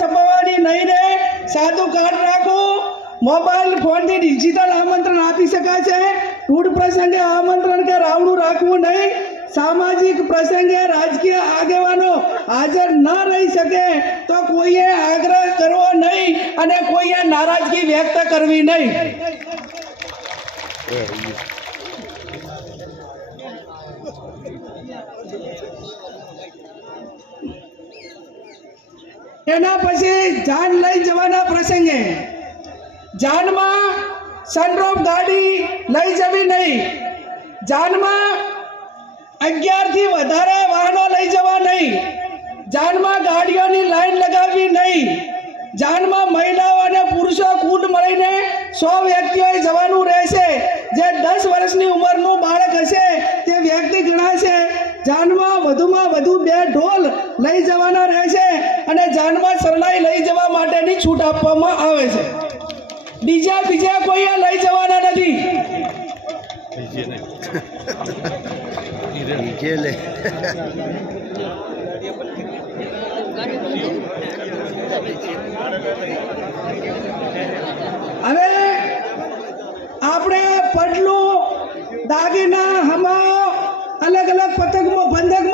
છપાવવાની નહીં રે, સાદું કાર્ડ રાખો। મોબાઈલ ફોનથી ડિજિટલ આમંત્રણ આપી શકાય છે। ટૂડ પ્રસંગે આમંત્રણ કે રાવણું રાખવું નહીં। સામાજિક પ્રસંગે રાજકીય આગેવાનો હાજર ન રહી શકે તો કોઈએ આગ્રહ કરવો નહીં અને કોઈએ નારાજગી વ્યક્ત કરવી નહીં। એના પછી જાન લઈ જવાના પ્રસંગે જાનમાં સનરૂફ ગાડી લઈ જવી નહીં। જાનમાં 11 થી વધારે વાહનો લઈ જવા નહીં। જાનમાં ગાડીઓની લાઈન લગાવવી નહીં। જાનમાં મહિલાઓ અને પુરુષો કુલ મળીને 100 વ્યક્તિઓએ જવાનું રહેશે। જે 10 વર્ષની ઉંમરનું બાળક હશે તે વ્યક્તિ ગણાશે। જાનમાં વધુમાં વધુ 2 ઢોલ લઈ જવાના રહેશે અને જાનમાં શરણાઈ લઈ જવા માટેની છૂટ આપવામાં આવે છે। બીજા કોઈએ લઈ જવાના નથી। હવે આપણે પડલું દાગીના હમા અલગ અલગ પતંગમાં બંધક